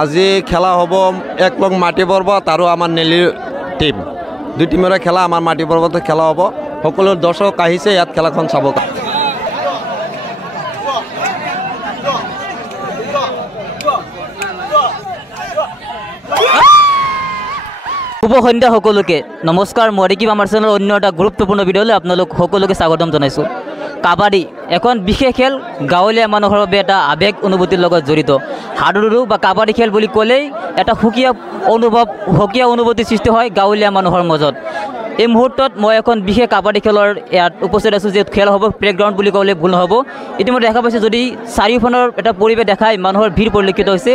আজি খেলা হ'ব একলগ মাটি পৰ্বত আৰু আমাৰ নেলিৰ টিম দুই টিমৰে খেলা আমাৰ মাটি পৰ্বতত খেলা হ'ব সকলো দৰ্শক আহিছে ইয়াত খেলাখন চাব শুভ সন্ধ্যা সকলোকে নমস্কাৰ মৰিকিব আমাৰ চেনেলৰ অন্য এটা গুৰুত্বপূৰ্ণ ভিডিঅ'লৈ আপোনালোক সকলোকে স্বাগতম জনাইছোঁ কাবাডী এখন বিশেষ খেল গাঁৱলীয়া মানুহৰ বাবে এটা আৱেগ অনুভূতিৰ লগত জড়িত হাডুডু বা কাবাডী খেল বুলি ক'লেই এটা সুকীয়া অনুভূতি সৃষ্টি হয় গাঁৱলীয়া মানুহৰ মাজত এই মুহূৰ্তত মই এখন বিশেষ কাবাডী খেলৰ ইয়াত উপস্থিত আছোঁ যে খেল হ'ব প্লেগ্ৰাউণ্ড বুলি ক'লে ভুল নহ'ব ইতিমধ্যে দেখা পাইছোঁ যদি চাৰিওফালৰ এটা পৰিৱেশ দেখাই মানুহৰ ভিৰ পৰিলক্ষিত হৈছে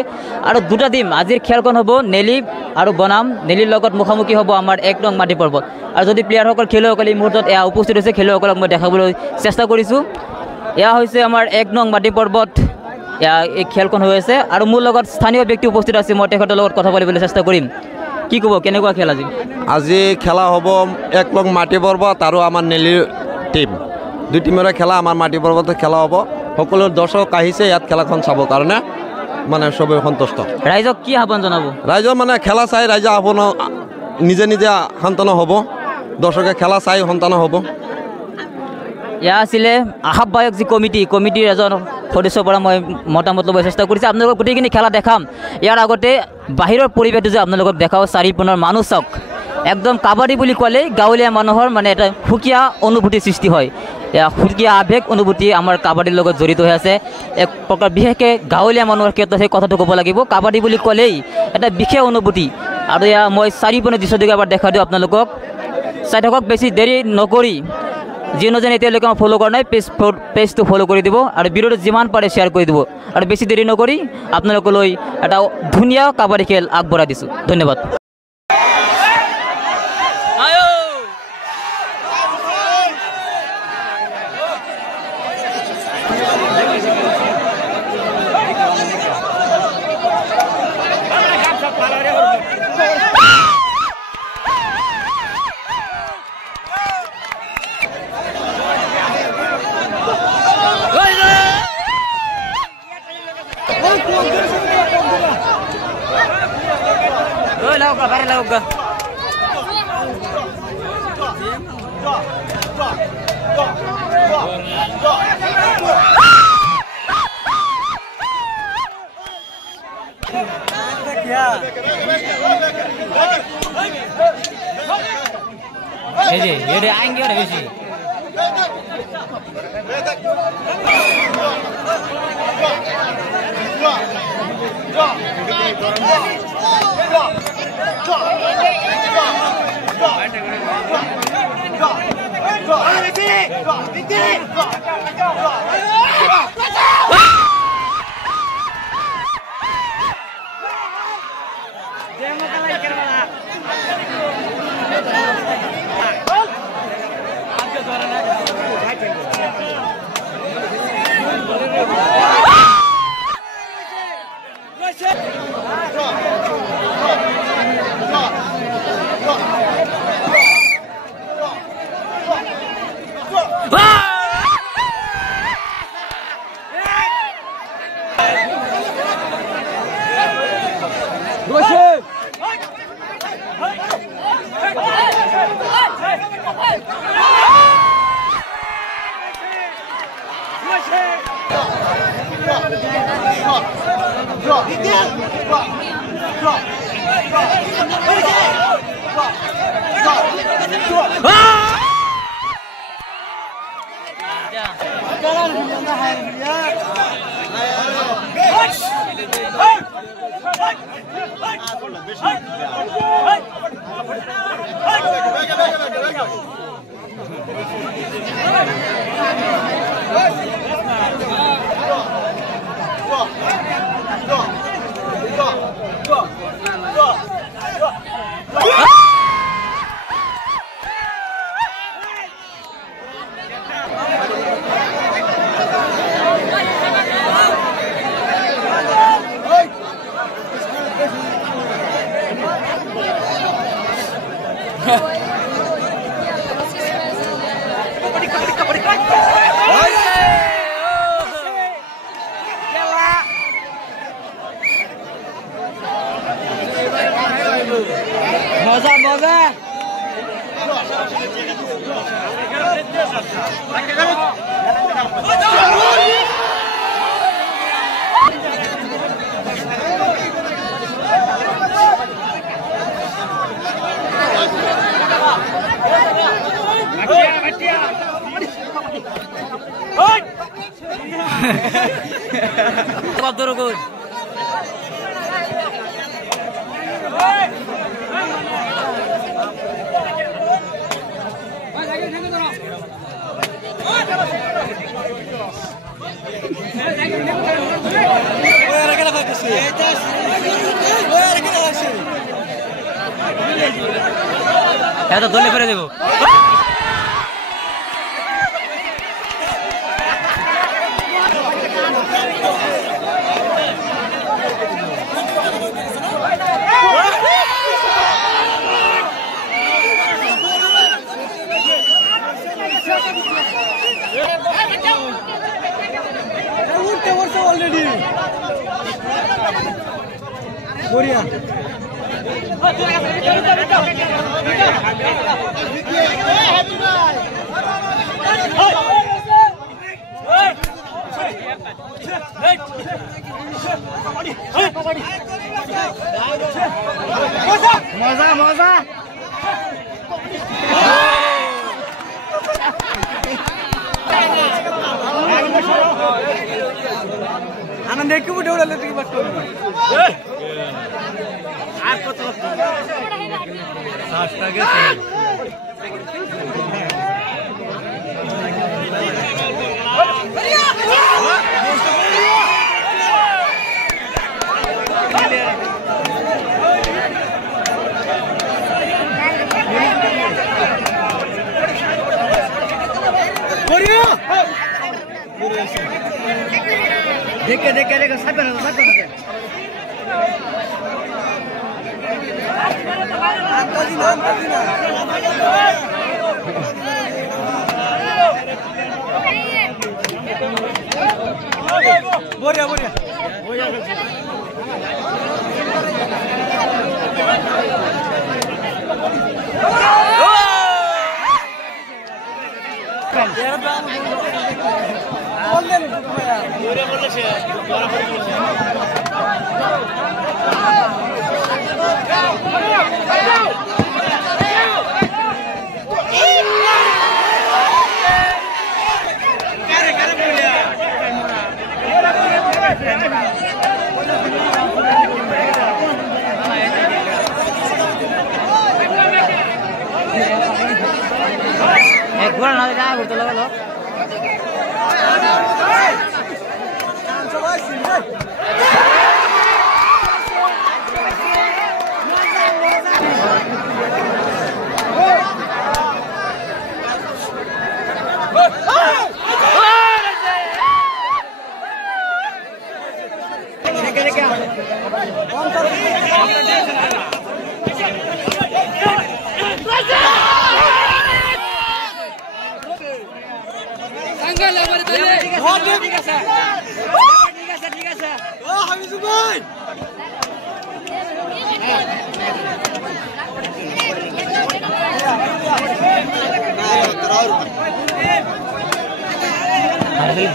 আৰু দুটা টিম আজিৰ খেলখন হ'ব নেলি আৰু বনাম নেলিৰ লগত মুখামুখি হ'ব আমাৰ 1 নং মাটি পৰ্বত আৰু যদি প্লেয়াৰসকল খেলুৱৈসকল এই মুহূৰ্তত এয়া উপস্থিত হৈছে খেলুৱৈসকলক মই দেখাবলৈ চেষ্টা কৰিছোঁ এয়া হৈছে আমাৰ 1 নং মাটি পৰ্বত এয়া এই খেলখন হৈ আছে আৰু মোৰ লগত স্থানীয় ব্যক্তি উপস্থিত আছে মই তেখেতৰ লগত কথা পাতিবলৈ চেষ্টা কৰিম কি ক'ব কেনেকুৱা খেল আজি খেলা হ'ব একলগ মাটি পৰ্বত আৰু আমাৰ নেলিৰ টিম দুই টিমৰে খেলা আমাৰ মাটি পৰ্বতত খেলা হ'ব সকলো দৰ্শক আহিছে ইয়াত খেলাখন চাব কাৰণে মানে সবেই সন্তুষ্ট ৰাইজক কি আহ্বান জনাব ৰাইজৰ মানে খেলা চাই ৰাইজে আহ্বান নিজে নিজে সন্তান হ'ব দৰ্শকে খেলা চাই সন্তান হ'ব এয়া আছিলে আহ্বায়ক যি কমিটিৰ এজন সদস্যৰ পৰা মই মতামত ল'ব চেষ্টা কৰিছোঁ আপোনালোকক গোটেইখিনি খেলা দেখাম ইয়াৰ আগতে বাহিৰৰ পৰিৱেশটো যে আপোনালোকক দেখাওঁ চাৰিওপিনৰ মানুহ চাওক একদম কাবাডী বুলি ক'লেই গাঁৱলীয়া মানুহৰ মানে এটা সুকীয়া অনুভূতি সৃষ্টি হয় সুকীয়া আৱেগ অনুভূতি আমাৰ কাবাডীৰ লগত জড়িত হৈ আছে এক প্ৰকাৰ বিশেষকৈ গাঁৱলীয়া মানুহৰ ক্ষেত্ৰত সেই কথাটো ক'ব লাগিব কাবাডী বুলি ক'লেই এটা বিশেষ অনুভূতি আৰু এয়া মই চাৰিওপিনৰ দৃশ্যটোকে এবাৰ দেখাই দিওঁ আপোনালোকক চাই থাকক বেছি দেৰি নকৰি যিজনে এতিয়ালৈকে মই ফ'ল' কৰা নাই পেজটো ফ'ল' কৰি দিব আৰু ভিডিঅ'টো যিমান পাৰে শ্বেয়াৰ কৰি দিব আৰু বেছি দেৰি নকৰি আপোনালোকলৈ এটা ধুনীয়া কাবাডী খেল আগবঢ়াই দিছোঁ ধন্যবাদ ये आएंगे और बेसी এটা দলে ফেলে দেব already. Korea. Moza, moza. आनंद एक भी डोर लेते की बात करो आपको तो सास्ता के देखे देखे देखे सब करना बोरिया बोरिया एक बार ना जाए बोलते लगा लो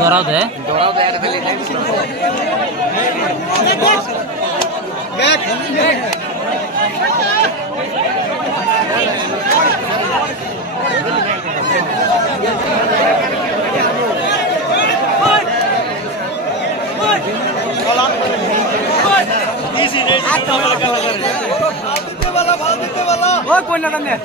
दोहराव दे कोई ना दे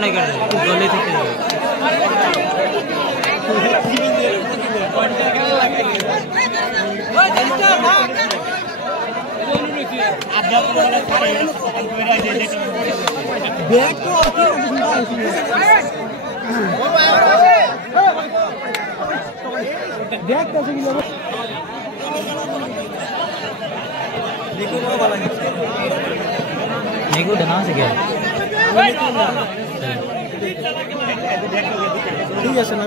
नहीं कर निकू डना से क्या ठीक है सुना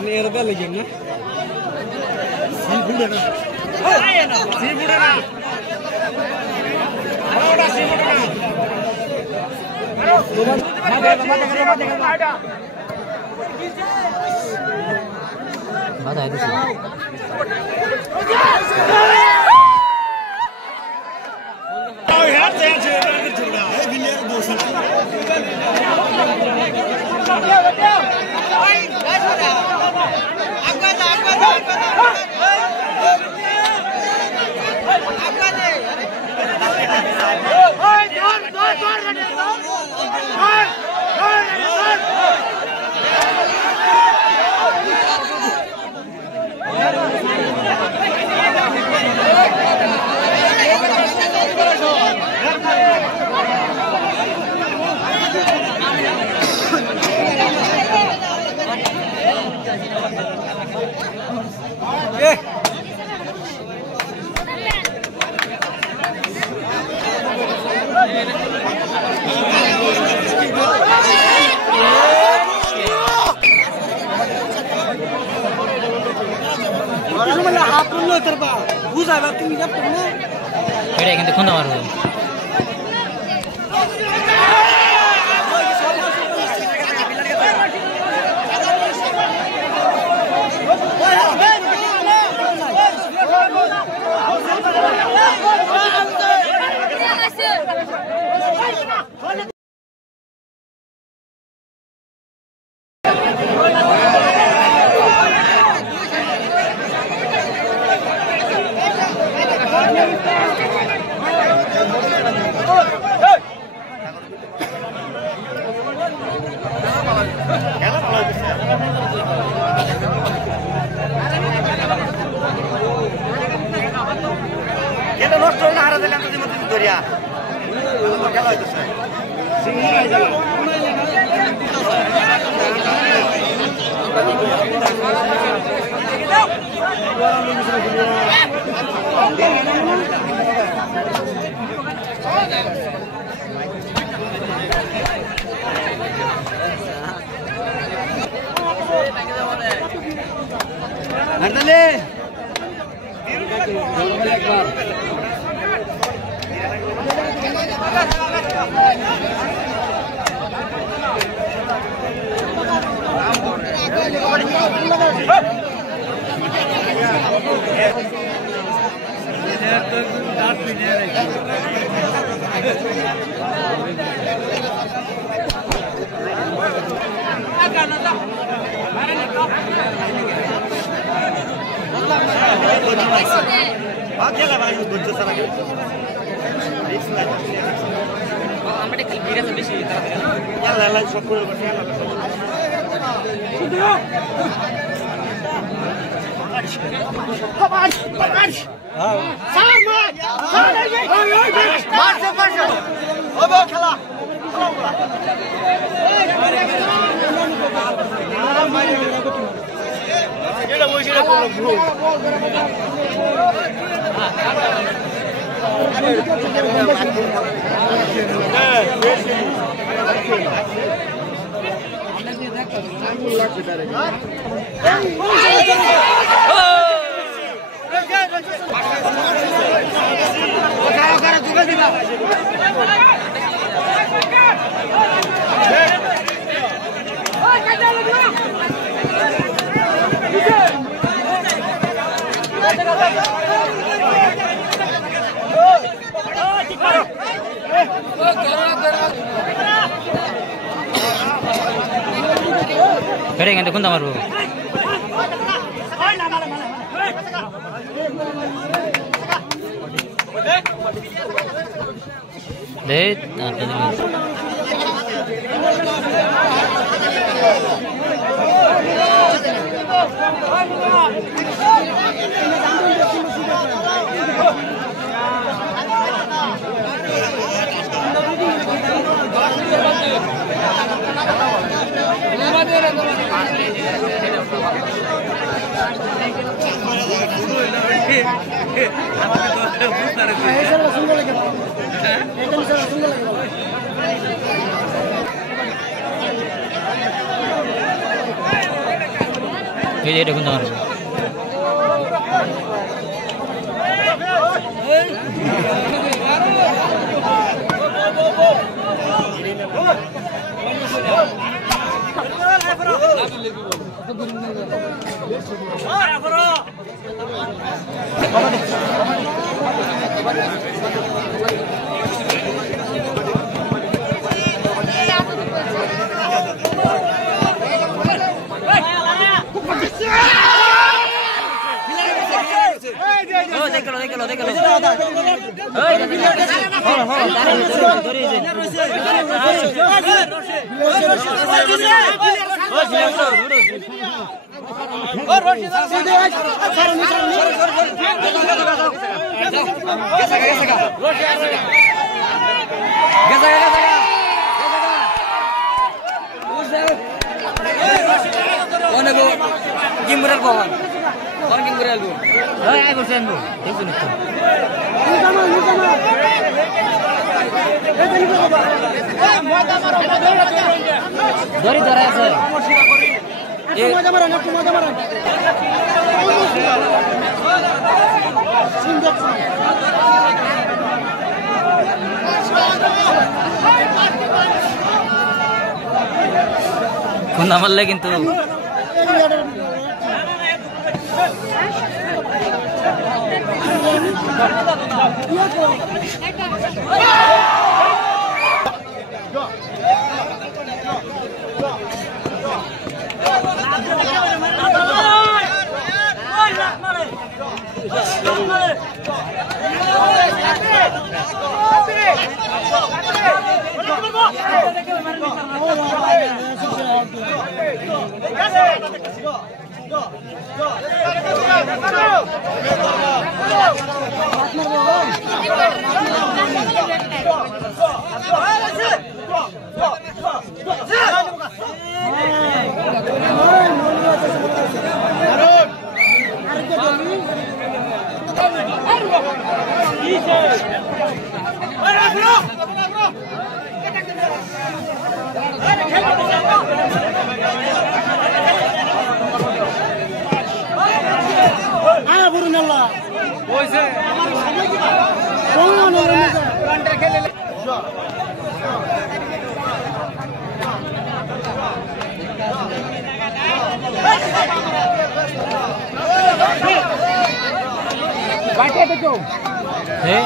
नेरगा लगेंगे এটা কিন্তু কোন মারবো নষ্ট না হারা দিলে আমি মধ্যে ধরিয়া খেলা হইতেছে Ardale Kere ngante kunta maru. Deh, ini ada kunta maru. Gimberal bawan, orang gimberal bu. Ay bersen bu, itu nih. Dari darah saya. Aku mau jamaran. খুন্দা মারলে কিন্তু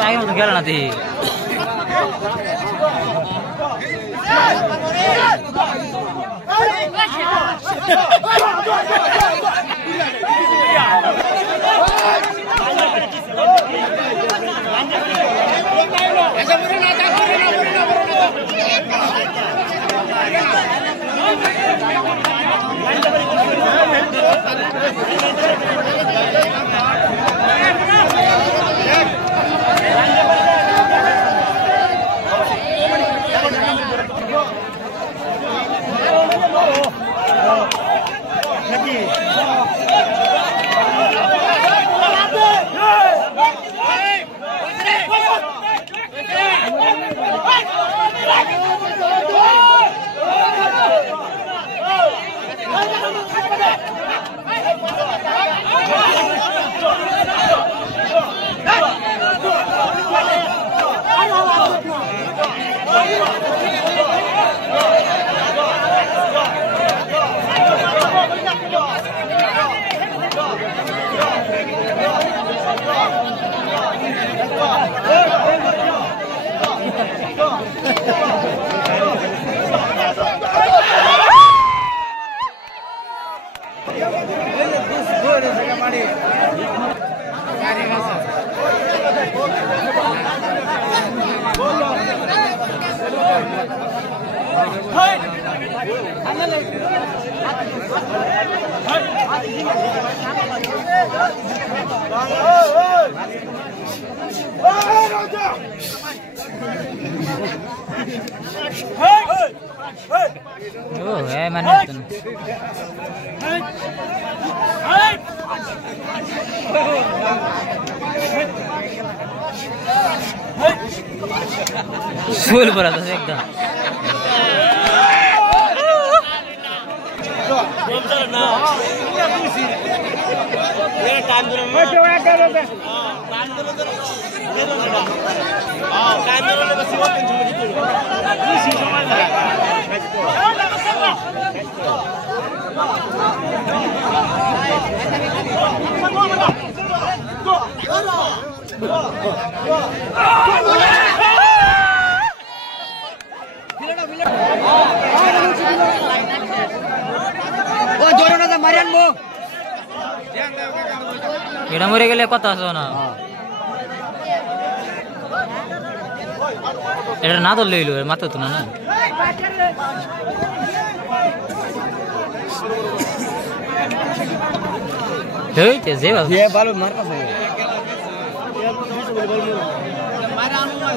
आगे मत खेलना थी फुल पर आता है एकदम एड़ा मरे गेले कत आसो ना एड़ा ना तो लइलो माथा तो ना हेय ते जे बाबू ये बालू मार का सही मारा आनु ना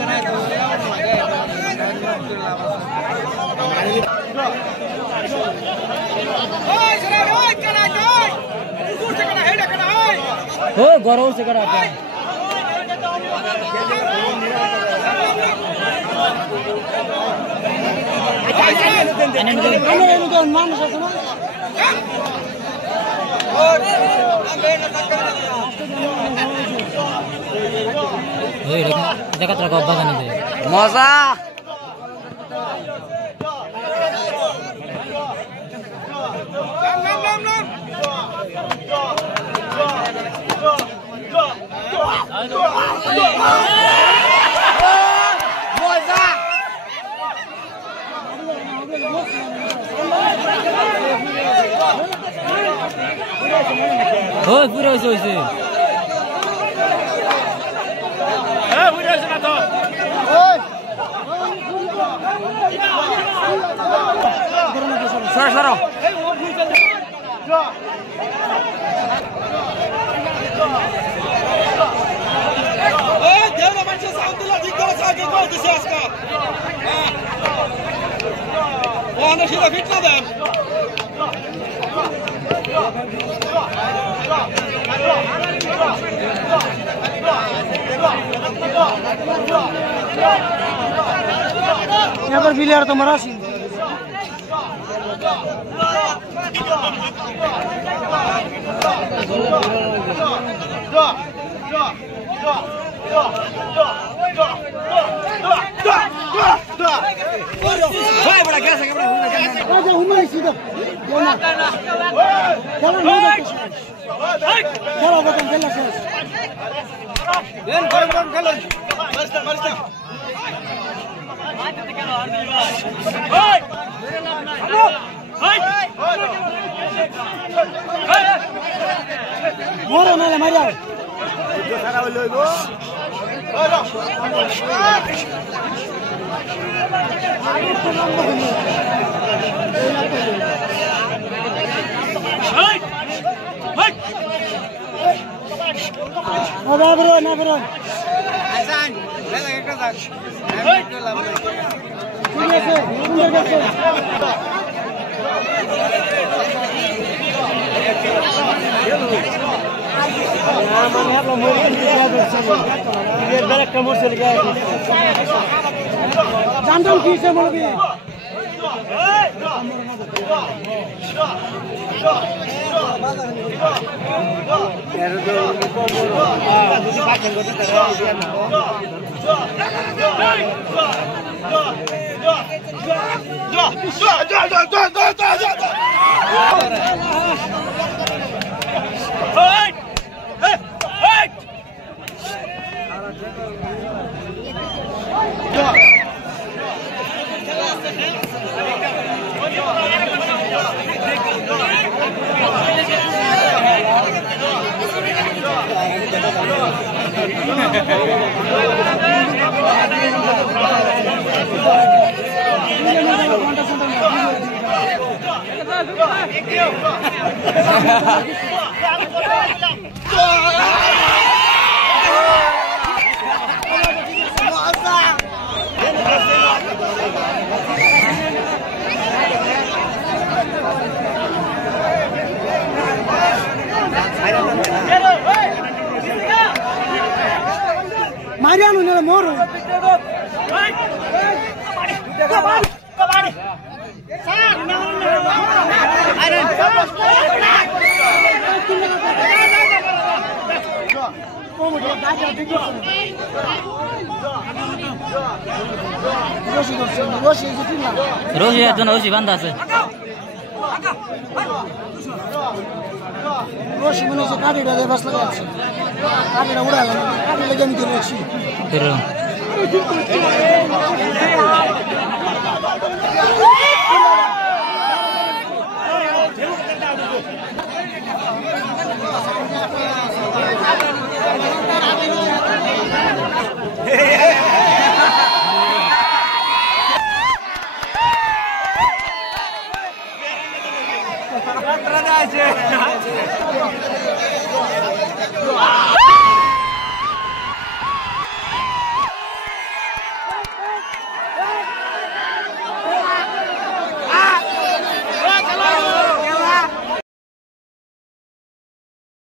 हो गौरव से करा क्या जगत रखो बगन दे मजा ওই পুরো হইছে হইছে সরো সরো यहाँ पर बिलियर तो मरा सी बड़ा क्या सके बड़ा राजा उमर सीधा चलो चलो बटन चलो शेष लेन बटन खेलो मस्त मस्त मोरो नाले मारिया जो सारा लोगो ना bro Hasan, lela ke kazak. Jangan kisah malu Mariano nella moro. Roshi একজন রশি বাঁধা আছে রশি মনে হচ্ছে কাঠিটা দিয়ে বাস লাগা আছে কাঠিটা উড়ালাম কাঠি লেগে আমি ধরে রাখছি ফেরো